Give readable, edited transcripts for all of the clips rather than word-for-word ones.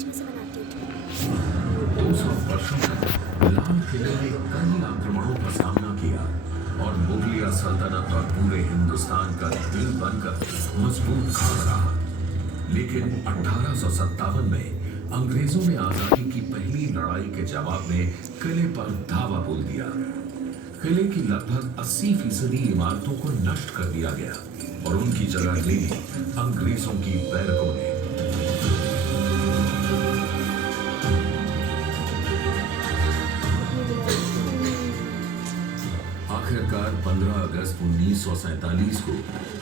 बीच में से बनाती हूँ। 200 वर्षों तक लाल किले ने कई आक्रमणों का सामना किया और मुगलिया सल्तनत और पूरे हिंदुस्तान का दिल बनकर मजबूत खड़ा रहा। लेकिन 1857 में अंग्रेजों ने आजादी की पहली लड़ाई के जवाब में किले पर धावा बोल दिया। किले की लगभग 80% इमारतों को नष्ट कर दिया गया और उनकी जगह ली अंग्रेजों की बैरकों ने। आखिरकार 15 अगस्त 1947 को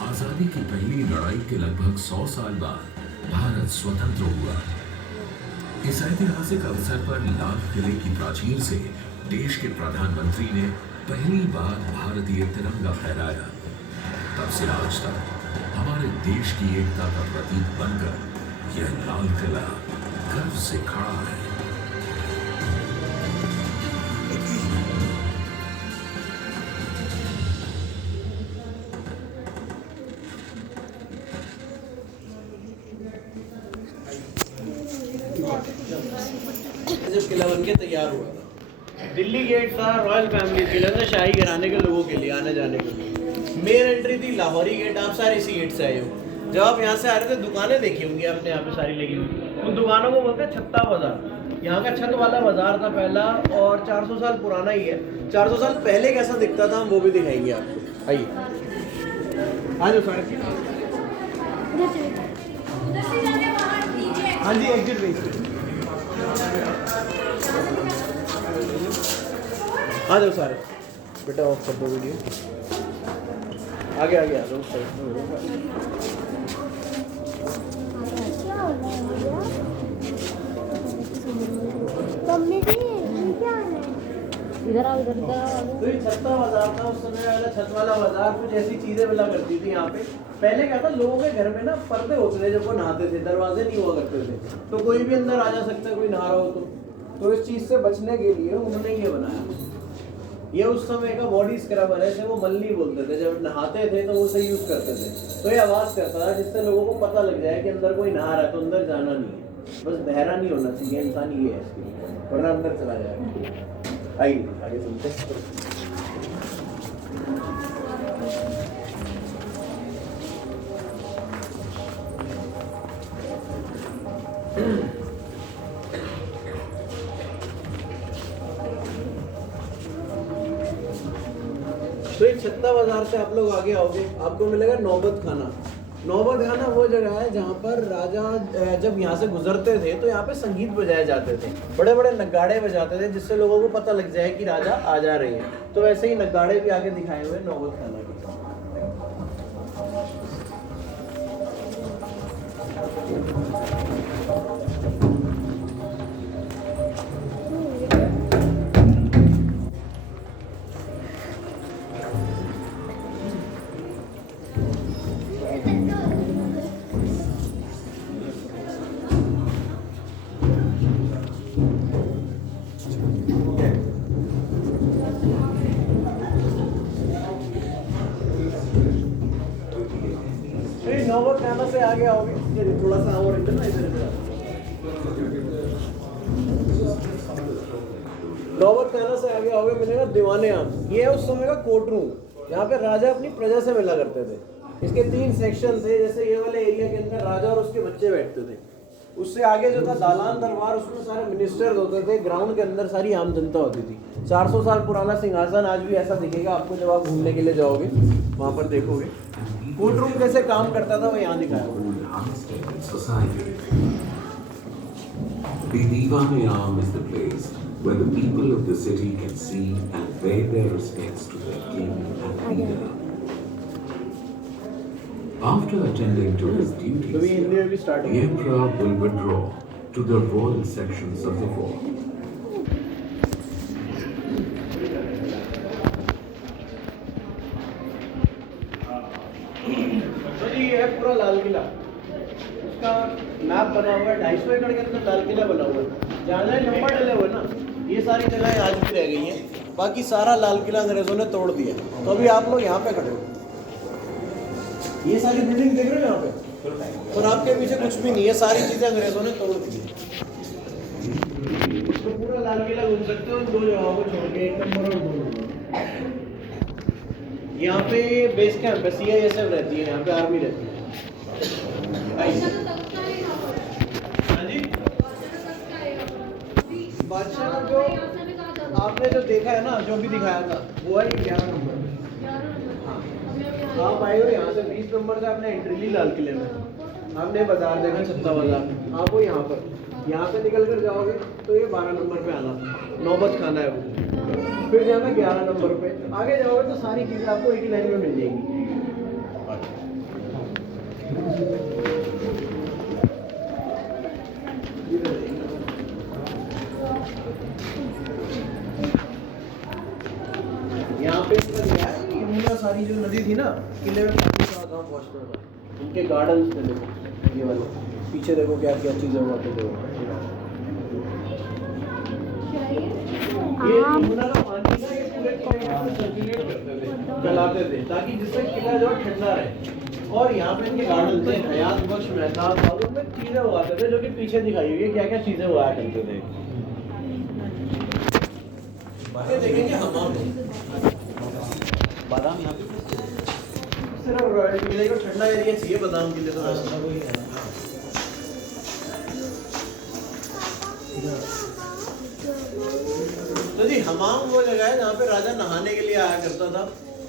आजादी की पहली लड़ाई के लगभग 100 साल बाद भारत स्वतंत्र हुआ। इस ऐतिहासिक अवसर पर लाल किले की प्राचीर से देश के प्रधानमंत्री ने पहली बार भारतीय तिरंगा फहराया। तब से आज तक हमारे देश की एकता का प्रतीक बनकर यह लाल किला गर्व से खड़ा है। जब किला बन के तैयार हुआ था, दिल्ली गेट था रॉयल फैमिली के लिए, शाही घराने के लोगों के लिए आने जाने के लिए। मेन एंट्री थी लाहौरी गेट, आप सारे इसी गेट से आए हो। जब आप यहाँ से आ रहे थे दुकानें देखी होंगी आपने यहाँ पे सारी लगी हुई, उन दुकानों को बोलते हैं छत्ता बाजार। यहाँ का छत वाला बाजार था पहला और 400 साल पुराना ही है। 400 साल पहले कैसा दिखता था हम वो भी दिखाएंगे आपको। आइए आ जाओ सारे। हाँ जी एग्जिट रही आ जाओ सारे बेटा, ऑफ कर दो वीडियो। आगे आगे आ जाओ साइड में। मम्मी जी क्या है? इधर आओ इधर तो ये छत्ता बाजार था उस समय वाला, छत वाला बाजार। कुछ ऐसी चीजें मिला करती थी यहाँ पे। पहले क्या था, लोगों के घर में ना पर्दे होते थे जब वो नहाते थे, दरवाजे नहीं हुआ करते थे, तो कोई भी अंदर आ जा सकता है कोई नहा रहा हो तो इस चीज से बचने के लिए उन्होंने ये बनाया। ये उस समय का बॉडी स्क्रबर है, वो मल्ली बोलते थे। जब नहाते थे तो वो उसे यूज करते थे, तो ये आवाज करता था जिससे लोगों को पता लग जाए कि अंदर कोई नहा रहा है, तो अंदर जाना नहीं है। बस बहरा नहीं होना चाहिए इंसान, ये है इसके लिए, वरना अंदर चला जाएगा। आइए आगे सुनते। तो एक छत्ता बाजार से आप लोग आगे आओगे, आपको मिलेगा नौबत खाना। नौबत खाना वो जगह है जहाँ पर राजा जब यहाँ से गुजरते थे तो यहाँ पे संगीत बजाए जाते थे, बड़े बड़े नगाड़े बजाते थे जिससे लोगों को पता लग जाए कि राजा आ जा रहे हैं। तो वैसे ही नगाड़े भी आगे दिखाए हुए नौबत खाना के। नौबत खाना से आगे आओगे, थोड़ा सा और इधर ना, इधर नौबत खाना से आगे आओगे मिलेगा दीवाने आम। ये है उस समय का कोर्ट रूम, यहाँ पे राजा अपनी प्रजा से मिला करते थे। इसके 3 सेक्शन थे, जैसे ये वाले एरिया के अंदर राजा और उसके बच्चे बैठते थे। उससे आगे जो था दालान दरबार, उसमें सारे मिनिस्टर्स होते थे। ग्राउंड के अंदर सारी आम जनता होती थी। 400 साल पुराना सिंहासन आज भी ऐसा दिखेगा आपको जब आप घूमने के लिए जाओगे, वहाँ पर देखोगे कोर्ट रूम कैसे काम करता था, वो यहाँ दिखाया हुआ। The Diwan-e Aam is the place where the people of the city can see and pay their respects to their king and leader. After attending to his duties, the emperor will withdraw to the royal sections of the fort. तो जी ये है पूरा लाल किला, उसका map बना हुआ है। 250 एकड़ के अंदर लाल किला बना हुआ है। जहाँ जहाँ नंबर डले हुए ना, ये सारी जगहें आज भी रह गई हैं। बाकी सारा लाल किला अंग्रेजों ने तोड़ दिया। तो अभी आप लोग यहाँ पे खड़े हो, ये सारी बिल्डिंग देख रहे हो यहाँ पे, और आपके पीछे कुछ भी नहीं है, सारी चीजें अंग्रेजों ने तोड़ दी। तो पूरा लाल किला घूम सकते हो इन दो जगहों को छोड़ के, 1 नंबर और 2 नंबर। यहाँ पे बेस कैंप है, CISF रहती है, यहाँ पे आर्मी रहती है। हाँ जी, बादशाह का जो आपने जो देखा है ना, जो भी दिखाया था वो है 11 नंबर। हाँ, आप आए हो यहाँ से 20 नंबर से आपने एंट्री ली लाल किले में, आपने बाजार देखा, छत्ता बाजार, आप हो यहाँ पर, यहाँ से निकल कर जाओगे तो ये 12 नंबर पे आना, नौबत खाना है वो। फिर जाना 11 नंबर पे, आगे जाओगे तो सारी चीज़ें आपको एक ही लाइन में मिल जाएंगी। यहाँ पे यमुना सारी जो नदी थी ना, किले में पानी कहाँ पहुँचता था, उनके गार्डन्स थे, देखो ये वाले पीछे देखो क्या क्या चीज़ें हुआ थे। ये यमुना का पानी ना, ये पूरे किले में सर्कुलेट करते थे, चलाते थे, ताकि जिससे किला जो ठंडा रहे। और यहाँ पे इनके गार्डन थे, हयात बख्श मेहताब था, उनमें चीज़ें उगाते थे जो कि पीछे दिखाई हुई है, क्या क्या चीज़ें उगाया करते थे। ये देखेंगे हमाम बादाम, यहाँ पे सिर्फ रॉयल किले को ठंडा एरिया चाहिए बादाम के लिए, तो रास्ता कोई है। तो जी हमाम वो जगह है जहाँ पे राजा नहाने के लिए आया करता था।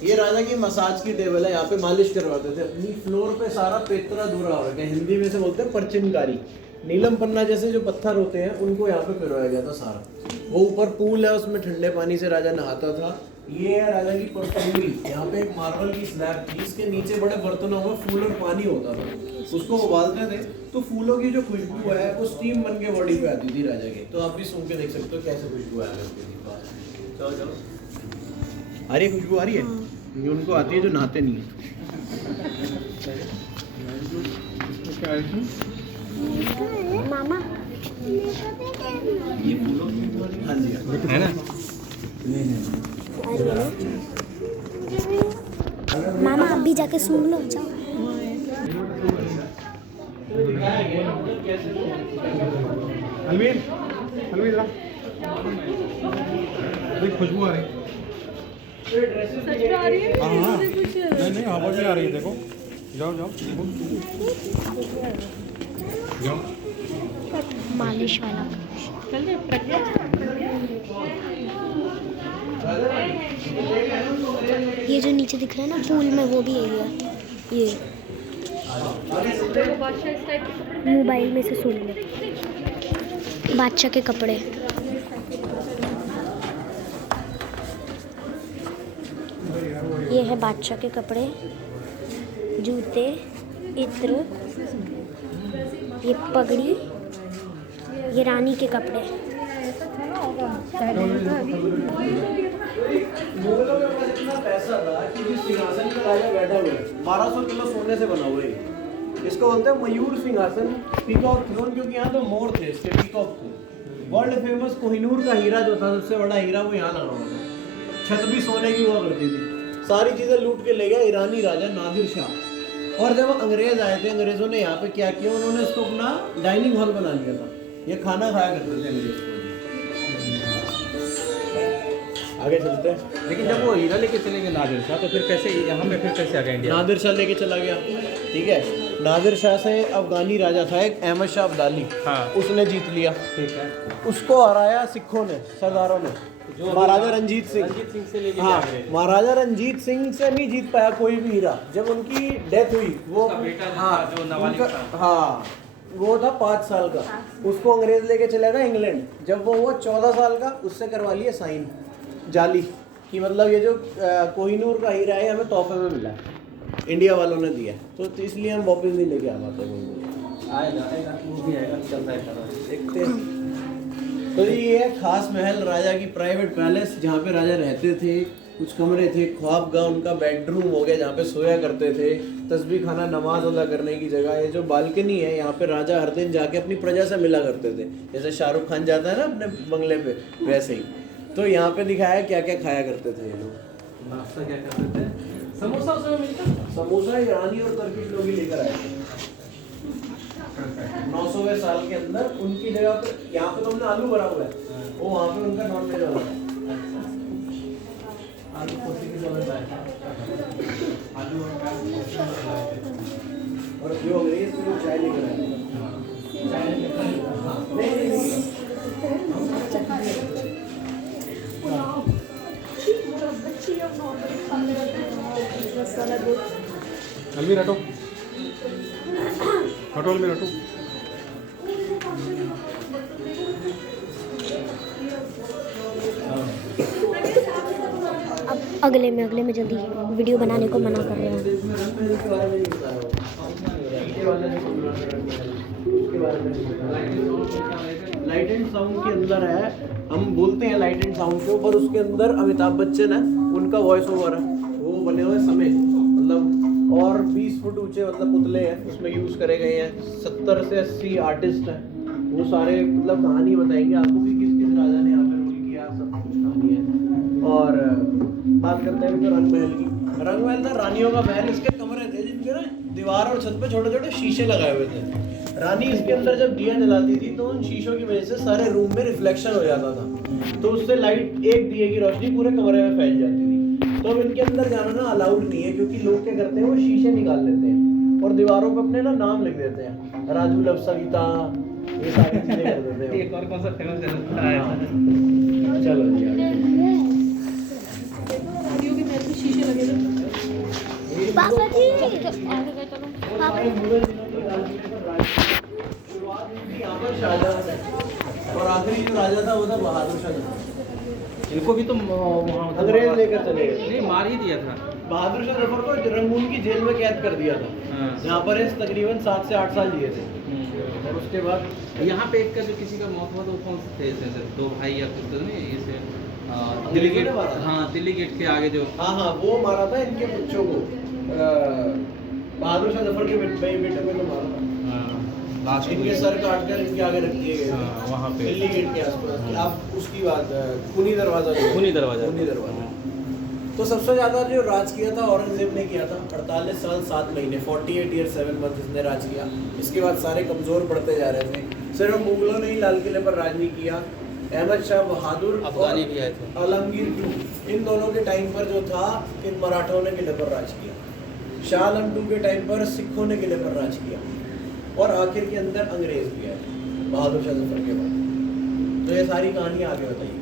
ये राजा की मसाज की टेबल है, यहाँ पे मालिश करवाते थे। अपनी फ्लोर पे सारा पेतरा दूरा हो रखा है, हिंदी में से बोलते हैं परचिनकारी। नीलम पन्ना जैसे जो पत्थर होते हैं उनको यहाँ पे फिरवाया गया था सारा। वो ऊपर पूल है, उसमें ठंडे पानी से राजा नहाता था। ये है राजा की परतंगी, यहाँ पे एक मार्बल की स्लैब थी, इसके नीचे बड़े बर्तनों में फूल और पानी होता था, उसको उबालते थे तो फूलों की जो खुशबू है वो स्टीम बन के बॉडी पे आती थी राजा के। तो आप भी सूंघ के देख सकते हो कैसे खुशबू आया करती थी। चलो चलो, आ रही है खुशबू, आ रही है, ये उनको आती है जो नहाते नहीं है। मामा ये फूलों की, हाँ जी है ना, मामा आप भी जाके सूंघ लो, जाओ। अलमीर अलमीर खुशबू आ रही है। सच में आ रही है? हाँ हाँ, कुछ नहीं हवा भी आ रही है, देखो जाओ जाओ जाओ। मालिश वाला चल रहे प्रज्ञा। ये जो नीचे दिख रहा है ना फूल में, वो भी यही है। ये बादशाह इस टाइप के कपड़े मोबाइल में से सुन लो, बादशाह के कपड़े। ये है बादशाह के कपड़े, जूते, इत्र, ये पगड़ी, ये रानी के कपड़े। मुगलों के पास इतना पैसा था कि जिस सिंहासन पर राजा बैठा हुआ है 1200 किलो सोने से बना हुआ है। इसको बोलते हैं मयूर सिंहासन, पीकॉक थ्रोन, क्योंकि यहाँ तो मोर थे, इसके पीकॉक थे। वर्ल्ड फेमस कोहिनूर का हीरा जो था, सबसे बड़ा हीरा, वो यहाँ लगा हुआ था। छत भी सोने की हुआ करती थी। सारी चीज़ें लूट के ले गया ईरानी राजा नादिर शाह। और जब अंग्रेज आए थे, अंग्रेजों ने यहाँ पे क्या किया, उन्होंने इसको अपना डाइनिंग हॉल बना लिया था। ये खाना खाया करते थे अंग्रेज। आगे चलते हैं। लेकिन जब वो हीरा लेके चले गए नादिर शाह, तो फिर कैसे यहाँ पे फिर कैसे आ गए इंडिया? नादिर शाह लेके चला गया, ठीक है। नादिर शाह से अफगानी राजा था एक, अहमद शाह अब्दाली, हाँ। उसने जीत लिया, ठीक है। उसको हराया सिखों ने, सरदारों ने, जो महाराजा रंजीत सिंह। रंजीत सिंह से लेके हाँ, अंग्रेज। महाराजा रंजीत सिंह से नहीं जीत पाया कोई भी हीरा। जब उनकी डेथ हुई, वो उसका बेटा जो हाँ, था, जो नाबालिग उनका- था। हाँ, वो था 5 साल का, उसको अंग्रेज लेके चला गया इंग्लैंड। जब वो हुआ 14 साल का, उससे करवा लिया साइन जाली, कि मतलब ये जो कोहिनूर का हीरा है हमें तोहफे में मिला है, इंडिया वालों ने दिया, तो इसलिए हम वापस नहीं लेके आ पाते। आएगा वो भी आएगा, चलता है देखते हैं। तो ये है खास महल, राजा की प्राइवेट पैलेस, जहाँ पे राजा रहते थे। कुछ कमरे थे, ख्वाबगाह उनका बेडरूम हो गया, जहाँ पे सोया करते थे, तस्बीह खाना, नमाज अदा करने की जगह। ये जो बालकनी है, यहाँ पे राजा हर दिन जाके अपनी प्रजा से मिला करते थे, जैसे शाहरुख खान जाता है ना अपने बंगले पे, वैसे ही। तो यहाँ पे दिखाया क्या क्या खाया करते थे ये लोग। नाश्ता क्या करते थे? समोसा उसमें मिलता? समोसा ईरानी और तुर्किश लोग ही लेकर आए थे। 900वें साल के अंदर उनकी जगह पे, यहाँ पे तो हमने आलू भरा हुआ है, वो वहाँ पे उनका नॉन वेज वाला है। आलू पोस्ती की जगह है, आलू और जो अंग्रेज थे वो चाय लेकर आए। अलमीर हटो, हटो अलमीर हटो। अब अगले में जल्दी वीडियो बनाने को मना कर रहे हैं। लाइट एंड साउंड के अंदर है, हम बोलते हैं लाइट एंड साउंड के ऊपर, उसके अंदर अमिताभ बच्चन है, उनका वॉइस ओवर है, वो बने हुए समय मतलब, और 20 फुट ऊंचे मतलब पुतले हैं उसमें यूज करे गए हैं। 70 से 80 आर्टिस्ट हैं, वो सारे मतलब कहानी बताएंगे आपको कि किस किस राजा ने यहाँ पे रोल किया, सब कुछ कहानी है। और बात करते हैं तो रंग महल की। रंग महल था रानियों का महल, इसके कमरे थे जिनके ना दीवार और छत पे छोटे छोटे शीशे लगाए हुए थे। रानी इसके अंदर जब दिया जलाती थी तो उन शीशों की वजह से सारे रूम में रिफ्लेक्शन हो जाता था, तो उससे लाइट, एक दिए की रोशनी पूरे कमरे में फैल जाती थी। तो अब इनके अंदर जाना ना अलाउड नहीं है, क्योंकि लोग क्या करते हैं, वो शीशे निकाल लेते हैं और दीवारों पे अपने ना नाम लिख देते हैं, राजू लव सविता, ये सारी चीजें कर देते हैं। एक और कौन सा फेमस है? चलो जी आगे। रानियों के महल में शीशे लगे थे। पापा जी, शुरुआत हुई थी यहाँ पर शाहजहां से, और आखिरी जो राजा था वो था बहादुर शाह। इनको भी तो वहाँ अंग्रेज लेकर चले गए। नहीं, मार ही दिया था। बहादुर शाह जफर को रंगून की जेल में कैद कर दिया था, हाँ। जहाँ पर इस तकरीबन 7 से 8 साल जिए थे। और उसके बाद यहाँ पे एक का जो किसी का मौत हुआ तो वो कौन से थे? जैसे 2 भाई या कुछ तो नहीं, इसे दिल्ली गेट, हाँ दिल्ली गेट के आगे जो, हाँ वो मारा था इनके बच्चों को, बहादुर शाह जफर के बेटे को तो मारा था। लास्ट इनके सर काट कर इनके आगे रख दिए गए थे, वहाँ पे दिल्ली गेट के आसपास। आप उसकी बात, खूनी दरवाजा जो है। खूनी दरवाजा। खूनी दरवाजा। तो सबसे ज़्यादा जो राज किया था औरंगजेब ने किया था, 48 साल 7 महीने, 48 ईयर 7 मंथ इसने राज किया। इसके बाद सारे कमज़ोर पड़ते जा रहे थे। सिर्फ मुगलों ने ही लाल किले पर राज नहीं किया, अहमद शाह बहादुर अफगानी भी आए थे, आलमगीर II, इन दोनों के टाइम पर जो था, इन मराठों ने किले पर राज किया। शाह आलम II के टाइम पर सिखों ने किले पर राज किया, और आखिर के अंदर अंग्रेज भी आए बहादुर शाह जफर के बाद। तो ये सारी कहानी आगे बताइए।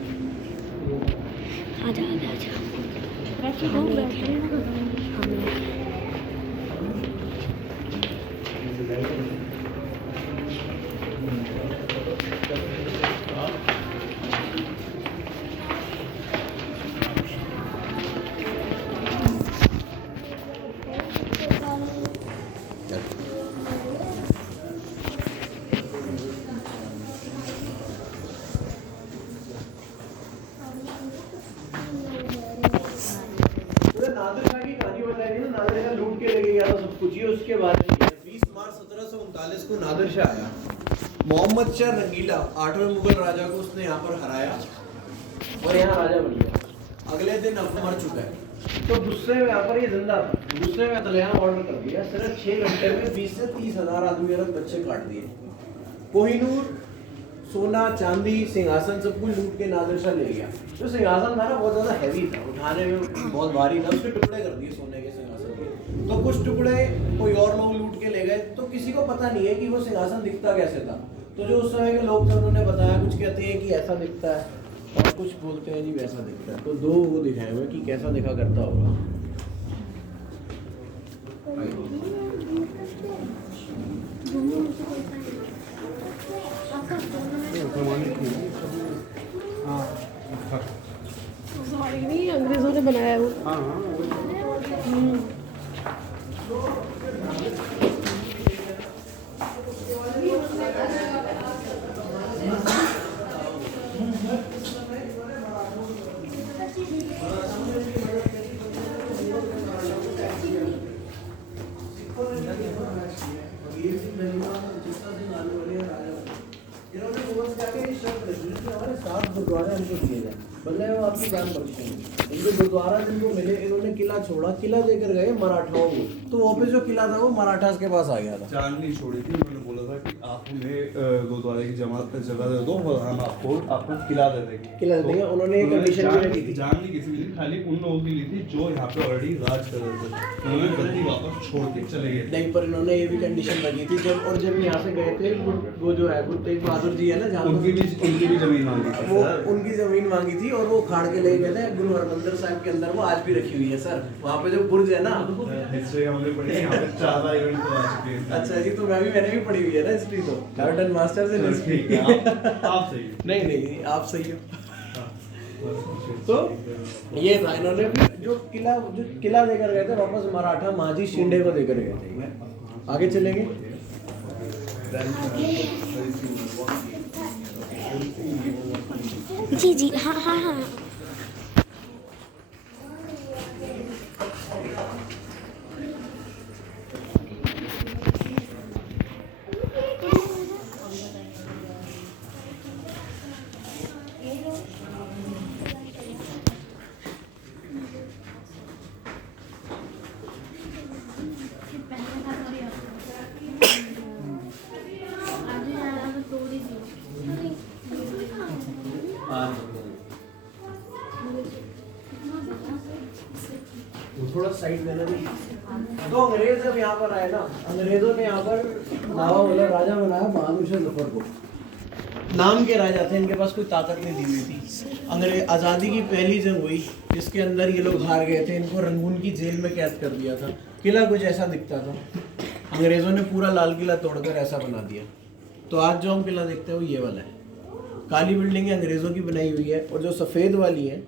आजा आजा आजा। नादिर शाह की कहानी बताई थी ना, नादिर शाह लूट के लेके गया था सब कुछ, ये उसके बारे में है। 20 मार्च 1739 को नादिर शाह आया। मोहम्मद शाह रंगीला 8वें मुगल राजा को उसने यहाँ पर हराया और यहाँ राजा बन गया। अगले दिन अब मर चुका है, तो गुस्से में यहाँ पर ये जिंदा था, गुस्से में कत्लेआम ऑर्डर कर दिया। सिर्फ 6 घंटे में 20 से 30 हजार आदमी और बच्चे काट दिए। कोहिनूर, सोना, चांदी, सिंहासन सब कुछ लूट के नादिर शाह ले गया। जो सिंहासन था ना बहुत ज़्यादा हैवी था, उठाने में बहुत भारी था, उसके टुकड़े कर दिए सोने के सिंहासन के। तो कुछ टुकड़े कोई और लोग लूट के ले गए, तो किसी को पता नहीं है कि वो सिंहासन दिखता कैसे था। तो जो उस समय के लोग थे उन्होंने बताया, कुछ कहते हैं कि ऐसा दिखता है और कुछ बोलते हैं जी वैसा दिखता है। तो 2 वो दिखाए हुए कि कैसा दिखा करता होगा। नहीं, अंग्रेजों ने बनाया है वो। हाँ हाँ। इन्होंने हमारे 7 गुरुद्वारे हमको दिए जाए, बल्ले वो आपकी जान बख्शेंगे। इनको गुरुद्वारा जिनको मिले, इन्होंने किला छोड़ा, किला देकर गए मराठाओं को, तो वापस जो किला था वो मराठास के पास आ गया था। जान नहीं छोड़ी थी, उन्होंने बोला था कि आप हमें गुरुद्वारे की जमात पे जगह दे दो और हम आपको किला दे देंगे। किला देंगे, उन्होंने एक कंडीशन भी रखी थी। जान नहीं किसी की ली, खाली उन लोगों की ली थी जो यहाँ पे ऑलरेडी राज कर रहे थे। उन्होंने गद्दी वापस छोड़ के चले गए। नहीं, पर इन्होंने ये भी कंडीशन रखी थी जब यहाँ से गए थे, वो जो है गुरु तेग बहादुर जी है ना, जहाँ उनकी भी जमीन मांगी थी वो सर। उनकी जमीन मांगी थी और वो खाड़ के ले गए थे गुरु हरमंदिर साहिब के अंदर, वो आज भी रखी हुई है सर। वहाँ पे जो बुर्ज है ना, हिस्ट्री हमने पढ़ी है, यहाँ पे 4 बार इवेंट हो चुके हैं। अच्छा जी, तो मैंने भी पढ़ी हुई है ना हिस्ट्री, तो गार्डन मास्टर से हिस्ट्री। ठीक है, आप सही हो। नहीं आप सही हो। तो ये था, इन्होंने फिर जो किला देकर गए थे वापस मराठा माझी शिंदे को देकर गए थे। आगे चलेंगे। जी जी हाँ हाँ हाँ। थोड़ा साइड देना भी। तो अंग्रेज जब यहाँ पर आए ना, अंग्रेजों ने यहाँ पर नवाब वाला राजा बनाया बहादुर शाह जफर को। नाम के राजा थे, इनके पास कोई ताकत नहीं दी हुई थी। अंग्रेज आज़ादी की पहली जंग हुई, जिसके अंदर ये लोग हार गए थे, इनको रंगून की जेल में कैद कर दिया था। किला कुछ ऐसा दिखता था, अंग्रेजों ने पूरा लाल किला तोड़कर ऐसा बना दिया। तो आज जो हम किला देखते हैं वो ये वाला है। काली बिल्डिंग अंग्रेजों की बनाई हुई है, और जो सफ़ेद वाली है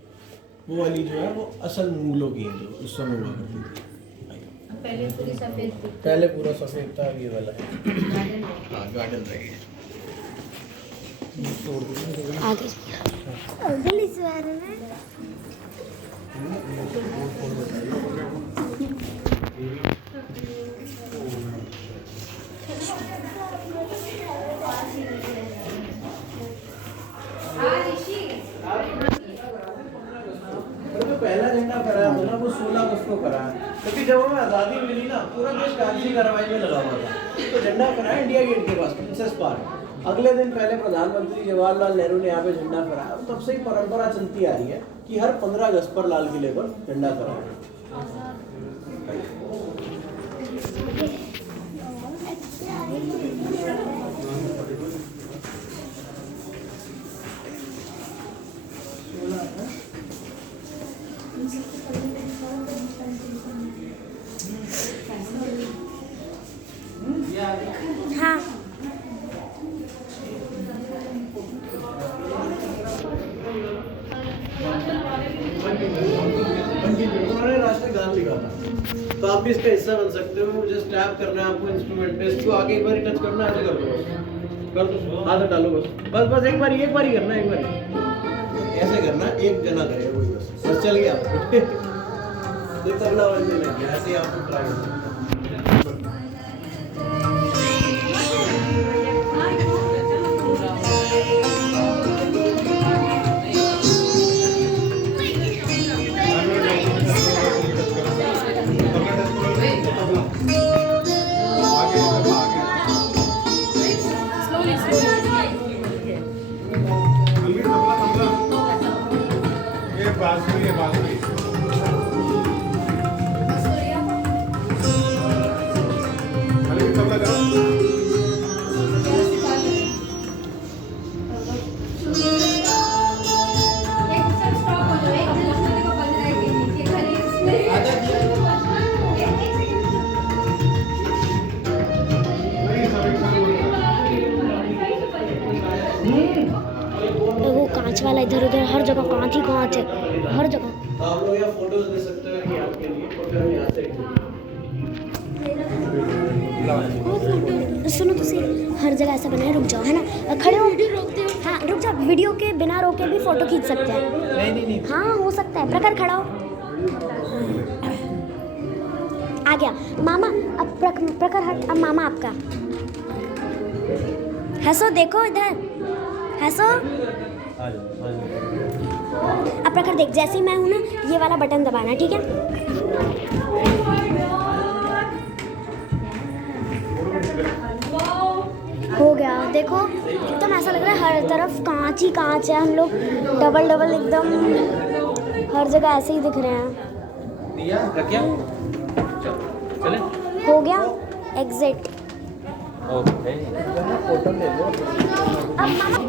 वो वाली जो है वो असल मुगलों की है, जो उस समय हुआ करती थी। पहले पूरी सफेद थी। पहले पूरा सफ़ेद था, अब ये वाला है। हाँ, गार्डन रहेगा। आगे इस बारे में जो पहला झंडा फहराया था ना, वो 16 अगस्त को फहराया, क्योंकि जब हमें आज़ादी मिली ना, पूरा देश क्रांति कार्रवाई में लगा हुआ था। तो झंडा फहराया इंडिया गेट के पास, प्रिंसेस पार्क। अगले दिन पहले प्रधानमंत्री जवाहरलाल नेहरू ने यहाँ पे झंडा फहराया। तब से ही परंपरा चलती आ रही है कि हर 15 अगस्त पर लाल किले पर झंडा फहराया। हाँ उन्होंने राष्ट्रगान लिखा था। तो आप भी इसका हिस्सा बन सकते हो। जस्ट टैप करना है आपको इंस्ट्रूमेंट पे, इसको आगे एक बार ही टच करना है, ऐसे कर दो, कर दो, हाथ हटा लो बस एक बार ही करना है, एक बार ऐसे करना, एक जना करेगा कोई, बस चल गया तो तगड़ा बजने लग गया। ऐसे आपको ट्राई करना। वो कांच वाला इधर उधर हर जगह कांच ही कांच है, हर जगह। तो आप लोग यहाँ फोटोज ले सकते हो कि आपके लिए, और फिर हम यहाँ से सुनो तुसी हर जगह ऐसा बना है, रुक जाओ है ना, खड़े हो रोकते हो। हाँ रुक जाओ, वीडियो के बिना रोके भी फोटो खींच सकते हैं। नहीं हाँ हो सकता है। प्रखर खड़ा हो, आ गया मामा। अब प्रखर हट, अब मामा आपका। हंसो, देखो इधर, ऐसा आ जाओ। अब प्रखर देख, जैसे ही मैं हूँ ना, ये वाला बटन दबाना, ठीक है? हो गया, देखो एकदम ऐसा लग रहा है हर तरफ कांच ही कांच है। हम लोग डबल डबल एकदम हर जगह ऐसे ही दिख रहे हैं। दिया रख क्या चले हो गया एग्जिट। ओके फोटो ले लो। अब मामा